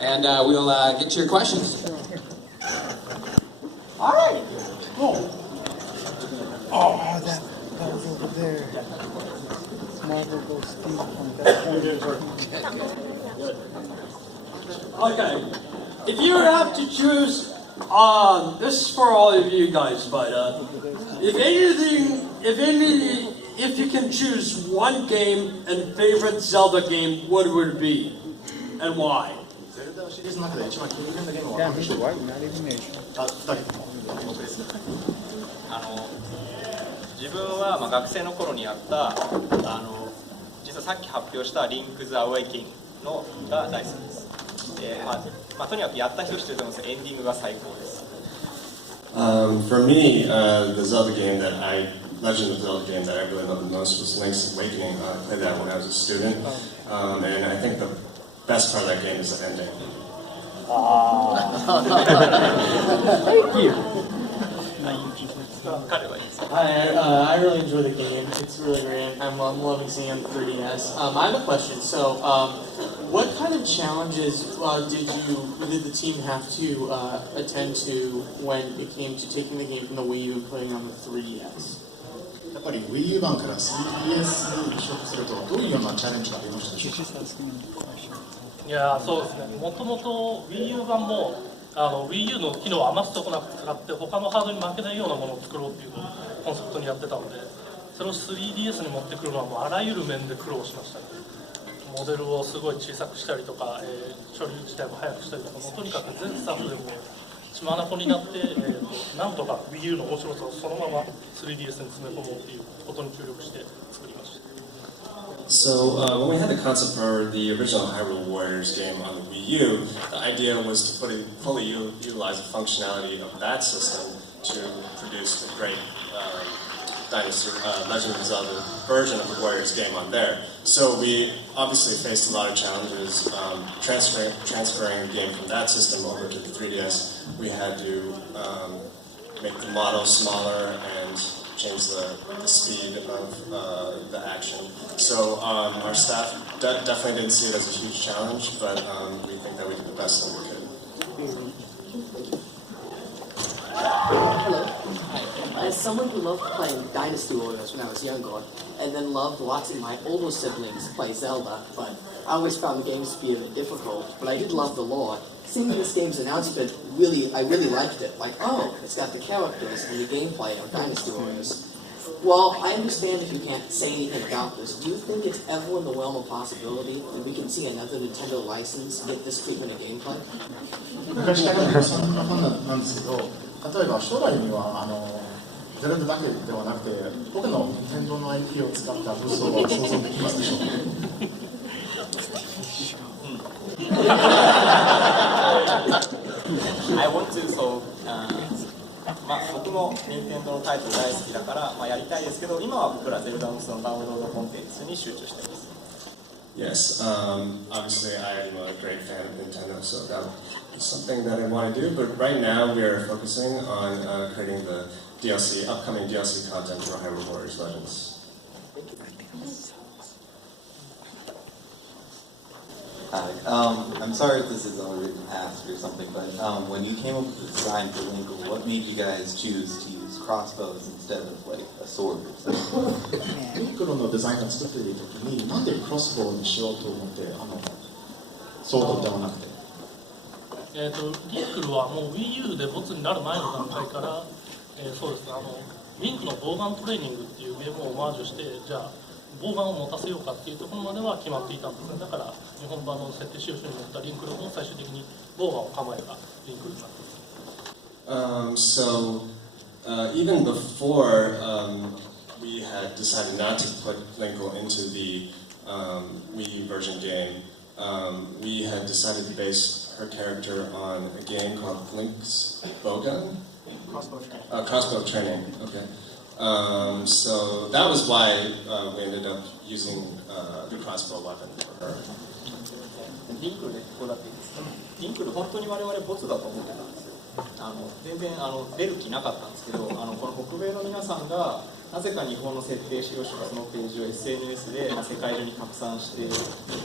and we'll get to your questions. All right. Oh, that was over there. Marvel goes Okay. If you have to choose, this is for all of you guys, but if you can choose one game and favorite Zelda game, what would it be, and why? Damn, he's white, not even Asian. 自分は学生の頃にやった実はさっき発表したリンクズアウェイキングのが大好きです。とにかくやった人知ってると思うんですけど、エンディングが最高です。For me, the Zelda game Legend of Zelda game that I really loved the most was Link's Awakening. I played that when I was a student, and I think the best part of that game is the ending. Thank you. I really enjoy the game. It's really great. I'm loving seeing it on the 3DS. I have a question. So, what kind of challenges did the team have to attend to when it came to taking the game from the Wii U and putting it on the 3DS? やっぱり Wii U 版から 3DS に移植するとどういうようなチャレンジがありましたでしょうか。いやそうですね。もともと Wii U 版もWii U の機能を余すとこなく使って他のハードに負けないようなものを作ろうっていうコンセプトにやってたので、それを 3DS に持ってくるのはもうあらゆる面で苦労しましたね。モデルをすごい小さくしたりとか、処理自体も早くしたりとか、もうとにかく全スタッフでも血眼になって、なんとか Wii U の面白さをそのまま 3DS に詰め込もうっていうことに注力して作りました。So when we had the concept for the original Hyrule Warriors game on the Wii U, the idea was to fully utilize the functionality of that system to produce the great Legend of Zelda version of the Warriors game on there. So we obviously faced a lot of challenges transferring the game from that system over to the 3DS. We had to make the model smaller and change the speed of the action. So our staff definitely didn't see it as a huge challenge, but we think that we did the best that we could. Hello. As someone who loved playing Dynasty Warriors when I was younger, and then loved watching my older siblings play Zelda, but I always found the games to be a bit difficult, but I did love the lore. Seeing this game's announcement, I really liked it. Like, oh, it's got the characters and the gameplay of Dynasty Warriors. Well, I understand if you can't say anything about this. Do you think it's ever in the realm of possibility that we can see another Nintendo license get this treatment of gameplay? 昔からのそんなファンなんですけど、例えば将来にはゼルダだけではなくて僕の天井の IP を使った武装は想像できますでしょうか。I want to, so 僕も任天堂のタイトル大好きだから、やりたいですけど、今は僕らゼルダのそのダウンロードコンテンツに集中しています。Yes, obviously I am a great fan of Nintendo, so that is something that I want to do. But right now we are focusing on creating the upcoming DLC content for Hyrule Warriors Legends. Hi, I'm sorry if this is already asked or something, but when you came up with the design for Link, what made you guys choose to use crossbows instead of like a sword or something? リンクルのデザインを作っているときになんでクロスボウにしようと思ってソードではなくて。リンクルはもう Wii U でボツになる前の段階から、そうですリンクのボウガントレーニングっていうゲームをオマージュして、じゃあボウガンを持たせようかっていうところまでは決まっていたんですね。だから日本版の設定仕様書に載ったリンクルも最終的にボウガンを構えたリンクルになっています。So even before we had decided not to put Linkle into the Wii U version game, we had decided to base her character on a game called Link's Bowgun? Crossbow Training, okay. So that was why we ended up using the crossbow weapon for her. リンクルでここだっていいですか。リンクル本当に我々ボツだと思ってたんですよ。全然出る気なかったんですけど、この北米の皆さんがなぜか日本の設定資料者がそのページを SNS で、世界中に拡散してく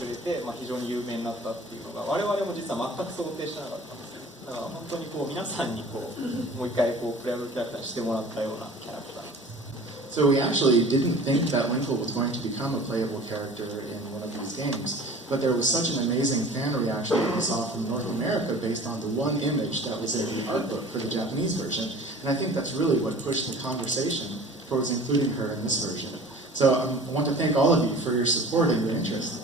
れて、非常に有名になったっていうのが我々も実は全く想定してなかったんですよ。だから本当に皆さんにもう一回プレイヤブルキャラクターにしてもらったようなキャラクター。So we actually didn't think that Linkle was going to become a playable character in one of these games, but there was such an amazing fan reaction that we saw from North America based on the one image that was in the art book for the Japanese version, and I think that's really what pushed the conversation towards including her in this version. So I want to thank all of you for your support and your interest.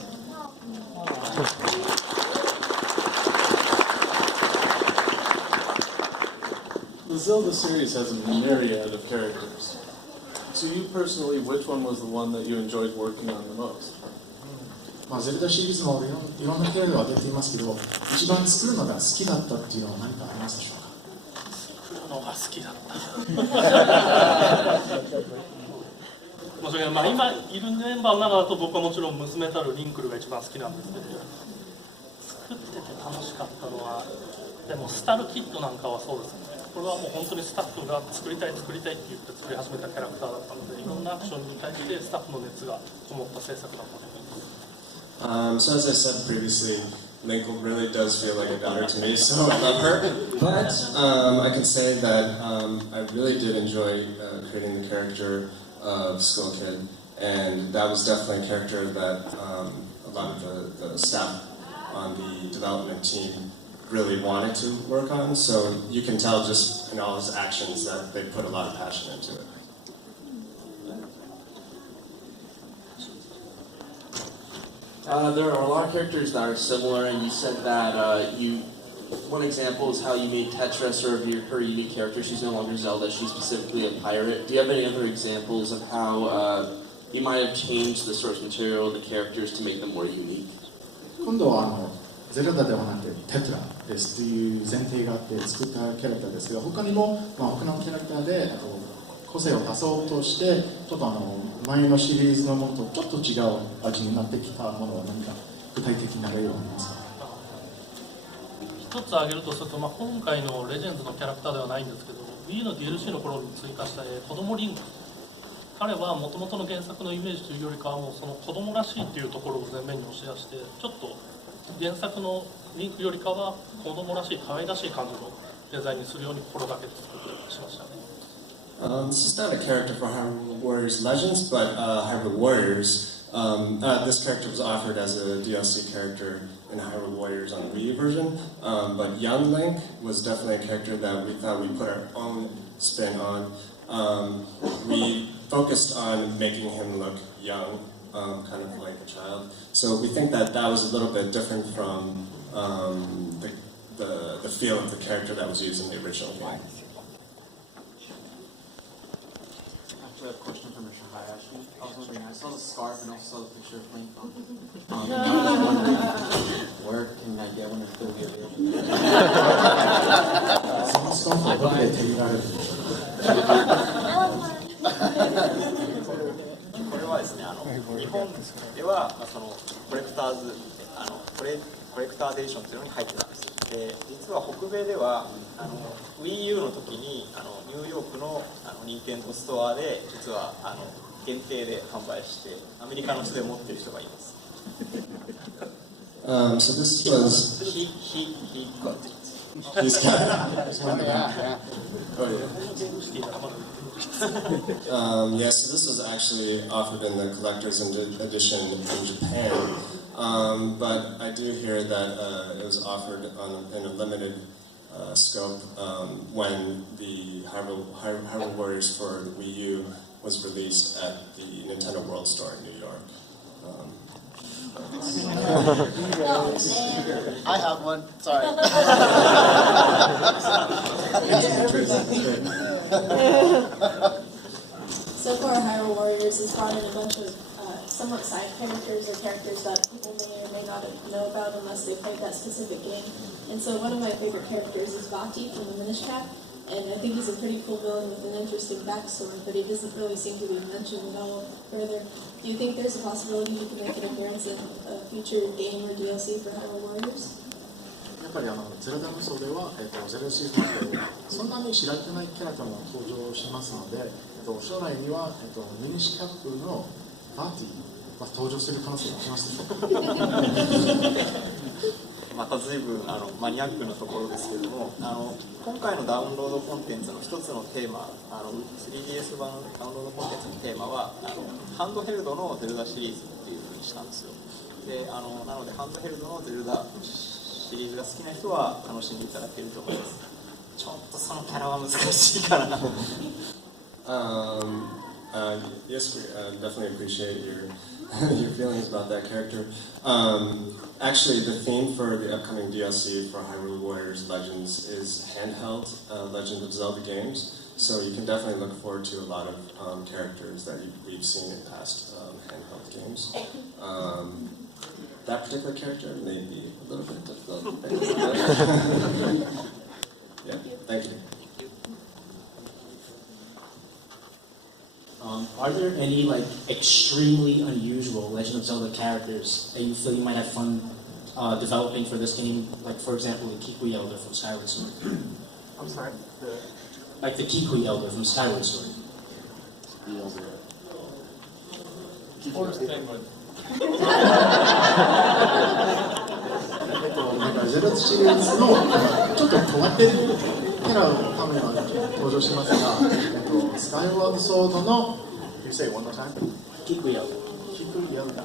The Zelda series has a myriad of characters. To you personally, which one was the one that you enjoyed working on the most? ゼルダシリーズのいろんなキャラが出ていますけど、一番作るのが好きだったっていうのは何かありますでしょうか？作るのが好きだった。申し訳ない。今いるメンバーの中だと僕はもちろん娘たるリンクルが一番好きなんですけど、作ってて楽しかったのはでもスタルキッドなんかはそうですね。これはもう本当にスタッフが作りたいって言って作り始めたキャラクターだったので、いろんなアクションに対してスタッフの熱がこもった制作だったと思います。So as I said previously, Linkle really does feel like a daughter to me, so I love her. But I can say that I really did enjoy creating the character of Skull Kid, and that was definitely a character that a lot of the staff on the development team really wanted to work on, so you can tell just in all his actions that they put a lot of passion into it. There are a lot of characters that are similar, and you said that one example is how you made Tetris her unique character. She's no longer Zelda, she's specifically a pirate. Do you have any other examples of how you might have changed the source material of the characters to make them more unique? 今度はゼルダではなくてテトラですという前提があって作ったキャラクターですけど、他にも、他のキャラクターで個性を出そうとしてちょっと前のシリーズのものとちょっと違う味になってきたものは何か具体的な例はありますか？一つ挙げるとすると、今回のレジェンズのキャラクターではないんですけど Wii の DLC の頃に追加した子供リンク、彼はもともとの原作のイメージというよりかはもうその子供らしいというところを前面に押し出して、ちょっと原作のリンクよりかは子供らしい可愛らしい感じのデザインにするように心がけて作ってしましたね。This is not a character for Hyrule Warriors Legends, but Hyrule Warriors. This character was offered as a DLC character in Hyrule Warriors on the Wii version, but Young Link was definitely a character that we thought we put our own spin on. We focused on making him look young, kind of like a child. So we think that that was a little bit different from the feel of the character that was used in the original game. I have a question for Mr. Hayashi. I was wondering, I saw the scarf and also saw the picture of Link on it. I was wondering, where can I get one of the here? そのスカーフはどこで手に入れられるんでしょうこれはですね、日本では、そのコレクターズコレクターデーションというのに入ってたんです。で、実は北米ではWii U の時にニューヨークの任天堂ストアで実は限定で販売してアメリカの人で持ってる人がいます。So this was. He got it. He's got it. Yes, so this was actually offered in the collector's edition in Japan, but I do hear that it was offered in a limited scope when the Hyrule Warriors for the Wii U was released at the Nintendo World Store in New York. I have one. Sorry. So far, Hyrule Warriors has brought in a bunch of somewhat side characters or characters that people may or may not know about unless they played that specific game. And so one of my favorite characters is Vati from the Minish Cap, and I think he's a pretty cool villain with an interesting backstory, but he doesn't really seem to be mentioned at all further. Do you think there's a possibility he can make an appearance in a future game or DLC for Hyrule Warriors? やっぱりゼルダ無双では、ゼルダシリーズでそんなに知られてないキャラクターも登場しますので、将来には、ミニシカップのバーティーが登場する可能性がありますでしょうか。また随分マニアックなところですけれども、今回のダウンロードコンテンツの一つのテーマ、3DS 版のダウンロードコンテンツのテーマはハンドヘルドのゼルダシリーズっていうふうにしたんですよ。でなのでハンドヘルドのゼルダシリーズが好きな人は楽しんでいただけると思います。ちょっとそのキャラは難しいからな。Yes, we definitely appreciate your feelings about that character. Actually, the theme for the upcoming DLC for Hyrule Warriors Legends is handheld Legend of Zelda games. So you can definitely look forward to a lot of characters that we've seen in past handheld games. That particular character may be a little bit difficult. Yeah, thank you. Are there any extremely unusual Legend of Zelda characters that you feel you might have fun developing for this game? Like for example, the Kikui Elder from Skyward Sword. I'm sorry? Like the Kikui Elder from Skyward Sword. The Elder. Forest Penguin. なんかゼロシリーズのちょっと変わってるキャラのためには登場しますが、スカイワードソードの You say it one more time? Kikui Elder. Kikui Elder.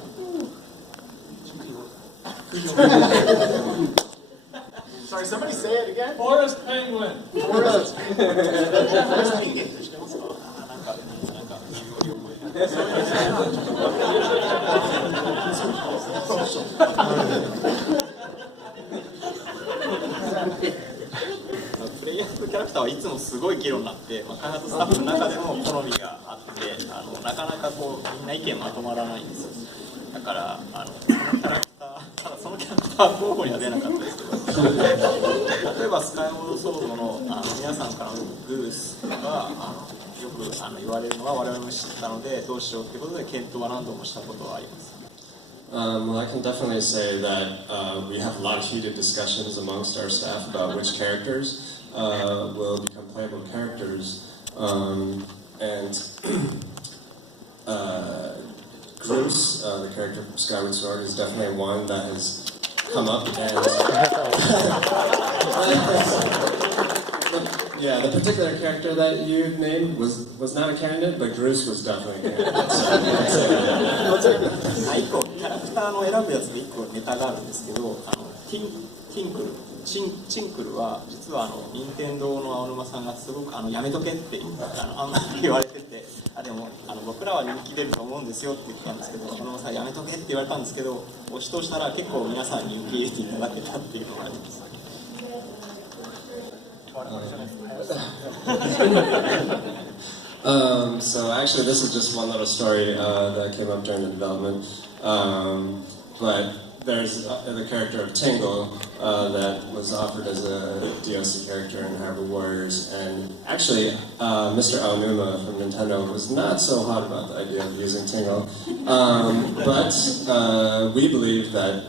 Sorry, somebody say it again? Forest Penguin. Forest Penguin. プレイヤーとキャラクターはいつもすごい議論になって、開発スタッフの中でも好みがあってなかなかみんな意見まとまらないんですよ。だからそのキャラクター候補には出なかったですけど、例えばスカイウォードソードの皆さんからのグースがよく言われるのは我々も知ったのでどうしようということで検討は何度もしたことはあります。Well, I can definitely say that we have a lot of heated discussions amongst our staff about which characters will become playable characters. Groose, the character from Skyward Sword, is definitely one that has come up and... Yeah, the particular character that you named was not a candidate, but Groose was definitely a candidate. 1個キャラクターの選ぶやつで1個ネタがあるんですけど、チンクルは実は任天堂の青沼さんがすごくやめとけってあんまり言われてて、でも僕らは人気出ると思うんですよって言ったんですけど、青沼さんやめとけって言われたんですけど、押し通したら結構皆さんに受け入れていただけたっていうのがあります。So actually, this is just one little story that came up during the development. But there's the character of Tingle that was offered as a DLC character in Hyrule Warriors, and actually, Mr. Aonuma from Nintendo was not so hot about the idea of using Tingle, but we believe that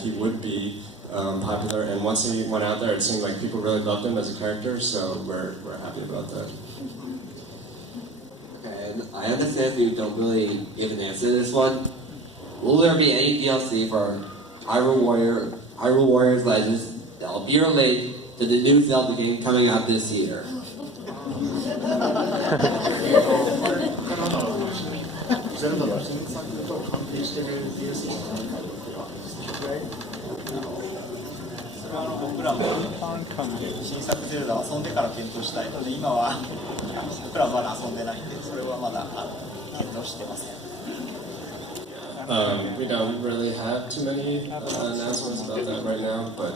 he would be popular, and once he went out there, it seemed like people really loved him as a character, so we're happy about that. Okay, and I understand you don't really give an answer to this one. Will there be any DLC for Hyrule Warriors Legends that will be related to the new Zelda game coming out this year? DLC 僕らも新作ゼルダを遊んでから検討したいので、今は僕らはまだ遊んでないんで、それはまだ検討してません。We don't really have too many announcements about that right now, but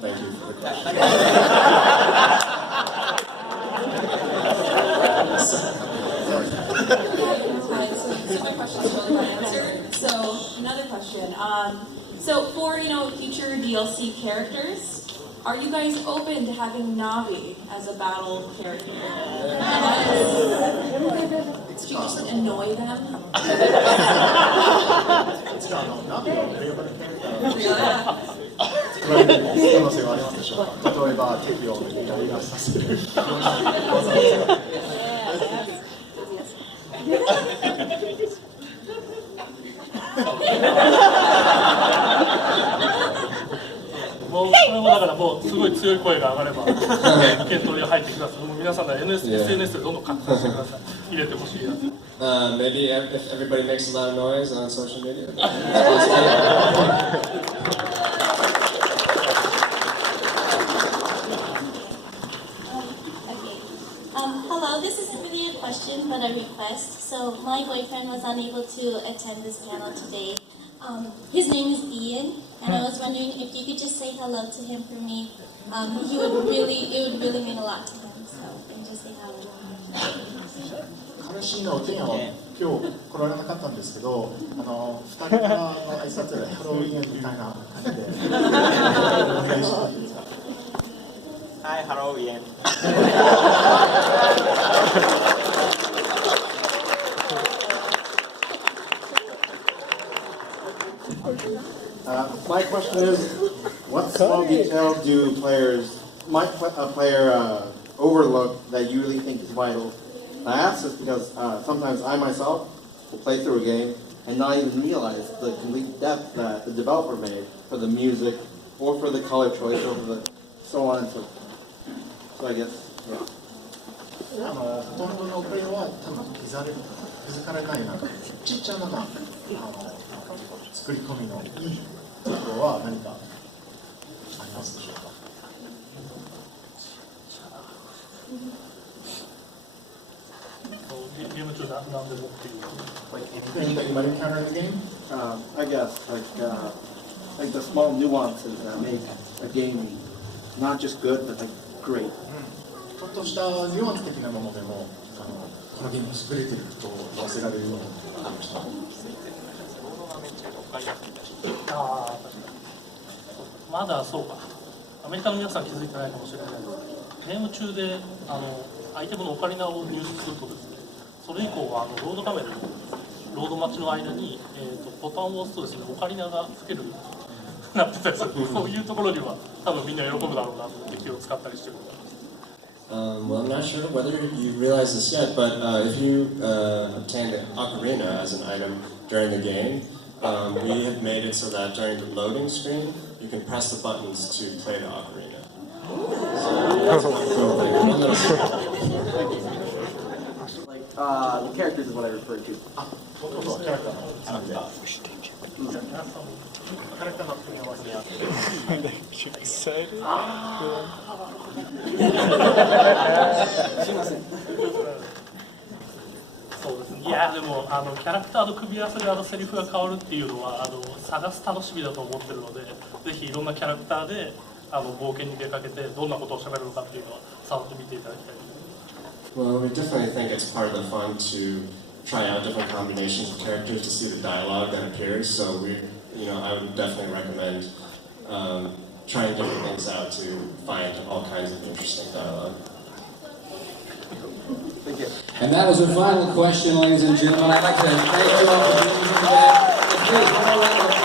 thank you for the question. So my question's really not answered. So another question. So for future DLC characters, are you guys open to having Navi as a battle character? Do you just annoy them? 例えば敵をイライラさせる。もうこれもだからもうすごい強い声が上がれば検討に入ってください。もう皆さんが SNS でどんどん拡散してください。入れてほしいやつ。Maybe if everybody makes a lot of noise on social media. Hello, this isn't really a question, but a request. So my boyfriend was unable to attend this panel today. His name is Ian, and I was wondering if you could just say hello to him for me. It would really mean a lot to him. So and just say hello. 彼氏の件は今日来られなかったんですけど、2人からの挨拶でハロウィーンみたいな感じでお願いしてもいいですか。はい、ハローイエン。My question is, what small detail do a player overlook that you really think is vital? I ask this because sometimes I myself will play through a game and not even realize the complete depth that the developer made for the music or for the color choice or for the so on and so forth. So I guess, yeah. ほとんどのプレイは多分気づかれないちっちゃな作り込みのいいところは何かありますでしょうか。ゲーム中何でもっていう。Like anything that you might encounter in the game? I guess like the small nuances that make a game not just good but like great. ちょっとしたニュアンス的なものでもこのゲーム優れていると言わせられるようなことがありました。ああ、確かに。まだそうか。アメリカの皆さん気づいてないかもしれないけど、ゲーム中でアイテムのオカリナを入手するとですね、それ以降はロード画面でロード待ちの間に、ボタンを押すとですね、オカリナがつけるなってたりする。そういうところには多分みんな喜ぶだろうなと思って気を使ったりしてる。Well, I'm not sure whether you realize this yet, but if you obtained an ocarina as an item during the game, we have made it so that during the loading screen, you can press the buttons to play the ocarina. The characters is what I referred to. キャラクターのつなぎで。キャラクターの組み合わせであって。Excited? すいません。そうですね。いやでもキャラクターの組み合わせでセリフが変わるっていうのは探す楽しみだと思ってるので、ぜひいろんなキャラクターで冒険に出かけてどんなことを喋るのかっていうのは触ってみていただきたいです。Well, we definitely think it's part of the fun to try out different combinations of characters to see the dialogue that appears. So I would definitely recommend trying different things out to find all kinds of interesting dialogue. Thank you. And that was our final question, ladies and gentlemen. I'd like to thank you all for being here today. Please, one more round of applause.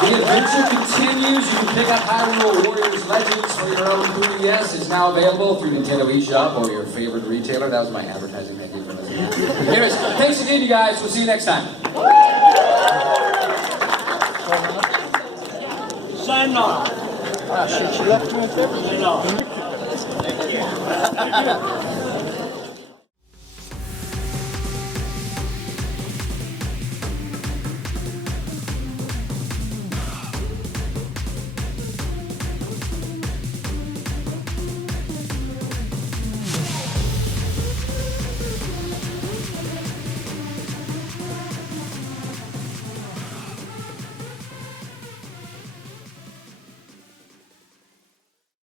The adventure continues. You can pick up Hyrule Warriors Legends for your own 3DS. It's now available through Nintendo eShop or your favorite retailer. That was my advertising. Thank you for listening. Anyways, thanks again, you guys. We'll see you next time. Sayonara. She left me with everything. Thank you.